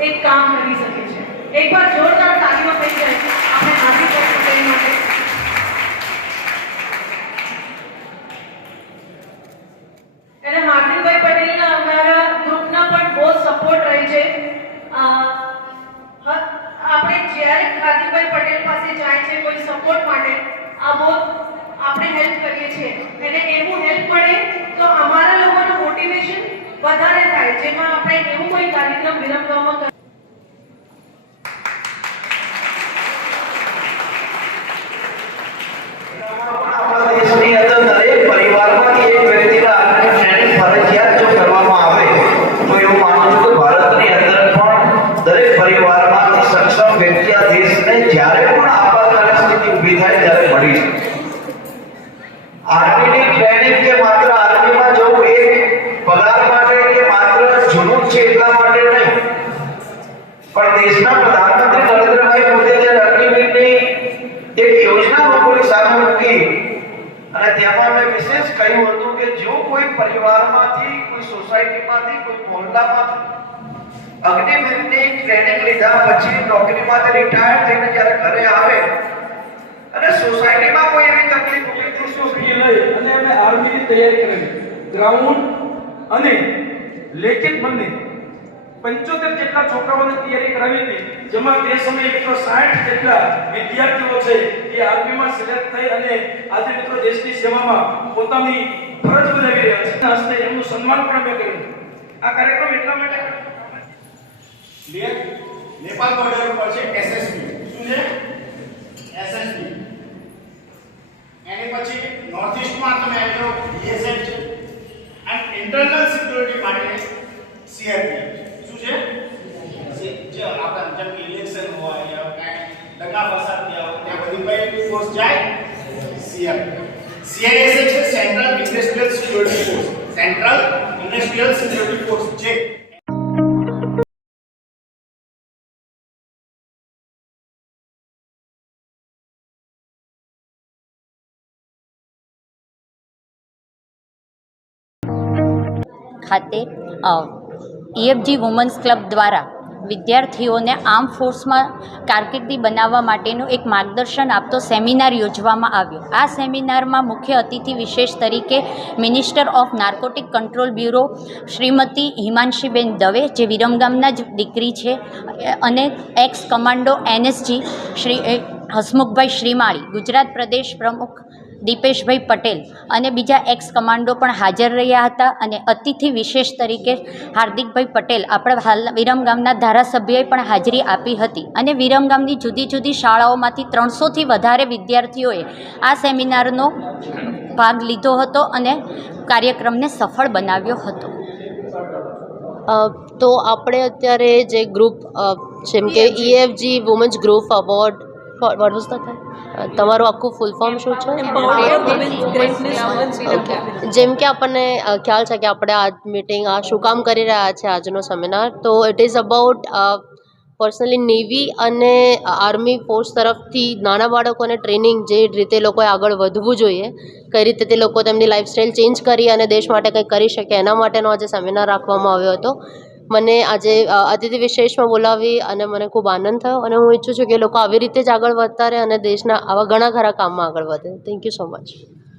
એક કામ કરી શકે છે. એકવાર જોરદાર તાલીઓ થઈ જાય, આપણે હાર્દિક પટેલ માટે પટેલના અમારા ગ્રુપના પણ બહુ સપોર્ટ રહે છે. આપણે જ્યારે હાર્દિકભાઈ પટેલ પાસે જાય છે કોઈ સપોર્ટ માટે, આ બહુ આપણે હેલ્પ કરીએ છીએ. એને એવું હેલ્પ મળે તો અમારા લોકોનું મોટિવેશન વધારે થાય જેમાં આપણે એવું કોઈ કાર્યક્રમ વિરમગામમાં કરીએ ટ્રેનિંગ દેશની અંદર દરેક પરિવારમાં એક વ્યક્તિના આર્મી ટ્રેનિંગ ફરજિયાત જો કરવામાં આવે તો એવું માનું છું કે ભારતની અંદર પણ દરેક પરિવારમાંથી સક્ષમ વ્યક્તિ આ દેશને જ્યારે પણ આપાતકાલીન સ્થિતિ ઊભી થાય ત્યારે મળી છે આર્મીની ટ્રેનિંગ કે માત્ર આર્મીમાં જવું એ પગાર માટે કે માત્ર જુનૂન છે એટલા માટે નહીં પણ દેશના પ્રધાનમંત્રી નરેન્દ્રભાઈ મોદીએ જ્યારે અગ્નિવીરની એક યોજના લોકોની સામે મૂકી અને તેમાં મેં વિશેષ કહ્યું હતું કે જો કોઈ પરિવારમાંથી, કોઈ સોસાયટીમાંથી, કોઈ મોહલ્લામાંથી અગ્નિવીરની ટ્રેનિંગ લીધા પછી નોકરીમાંથી રિટાયર થઈને જ્યારે ઘરે આવે અને સોસાયટીમાં કોઈ એવી તકલીફ ઊભી થઈ ત્રીસો ફી લઈ અને અમે આર્મીની તૈયારી કરેલી. ગ્રાઉન્ડ અને લેખિત બંને પંચોતેર જેટલા છોકરાઓને તૈયારી કરાવી હતી, જેમાં તે સમયે મિત્રો સાઠ જેટલા વિદ્યાર્થીઓ છે એ આર્મીમાં સિલેક્ટ થઈ અને આજે મિત્રો દેશની સેવામાં પોતાની ફરજ બજાવી રહ્યા છે. હસ્તે એમનું સન્માન પણ અમે કર્યું. આ કાર્યક્રમ એટલા માટે ક્લિયર નેપાળ બોર્ડર ઉપર છે એસએસબી શું છે? એસએસબી એની પછી નોર્થ ઈસ્ટમાં તમે જાઓ બીએસએફ છે. અને ઇન્ટરનલ સિક્યુરિટી માટે સીઆરપીએફ જે- જે આપણા જેમ કે ઇલેક્શન હોય યા કાંઈ દગા ફસાદ થયા હોય ત્યાં બધી કઈ ફોર્સ જાય સીઆરપીએફ સીઆઈએસએફ છે central industrial security force central industrial security force જે ખાતે ઈએફજી વુમન્સ ક્લબ દ્વારા વિદ્યાર્થીઓને આર્મ ફોર્સમાં કારકિર્દી બનાવવા માટેનું એક માર્ગદર્શન આપતો સેમિનાર યોજવામાં આવ્યો. આ સેમિનારમાં મુખ્ય અતિથિ વિશેષ તરીકે minister of narcotic control bureau Shrimati Himanshiben Dave, જે વિરમગામના જ દીકરી છે, અને ex commando NSG Shri Hasmukhbhai Shrimali, Gujarat પ્રદેશ પ્રમુખ દીપેશભાઈ પટેલ અને બીજા એક્સ કમાન્ડો પણ હાજર રહ્યા હતા અને અતિથિ વિશેષ તરીકે હાર્દિકભાઈ પટેલ આપણા હાલ વિરમગામના ધારાસભ્યએ પણ હાજરી આપી હતી. અને વિરમગામની જુદી જુદી શાળાઓમાંથી ત્રણસોથી વધારે વિદ્યાર્થીઓએ આ સેમિનારનો ભાગ લીધો હતો અને કાર્યક્રમને સફળ બનાવ્યો હતો. તો આપણે અત્યારે જે ગ્રુપ જેમ કે EFG women's group award what was the તમારું આખું ફૂલ ફોર્મ શું છે? જેમ કે આપણને ખ્યાલ છે કે આપણે આ મીટિંગ આ શું કામ કરી રહ્યા છે આજનો સેમિનાર તો it is about personally navy અને આર્મી ફોર્સ તરફથી નાના બાળકોને ટ્રેનિંગ જે રીતે લોકોએ આગળ વધવું જોઈએ કઈ રીતે તે લોકો તેમની લાઈફસ્ટાઈલ ચેન્જ કરી અને દેશ માટે કંઈક કરી શકે એના માટેનો આજે સેમિનાર રાખવામાં આવ્યો હતો. મને આજે અતિથિ વિશેષમાં બોલાવી અને મને ખૂબ આનંદ થયો અને હું ઈચ્છું છું કે લોકો આવી રીતે જ આગળ વધતા રહે અને દેશના આવા ઘણા ખરા કામમાં આગળ વધે. Thank you so much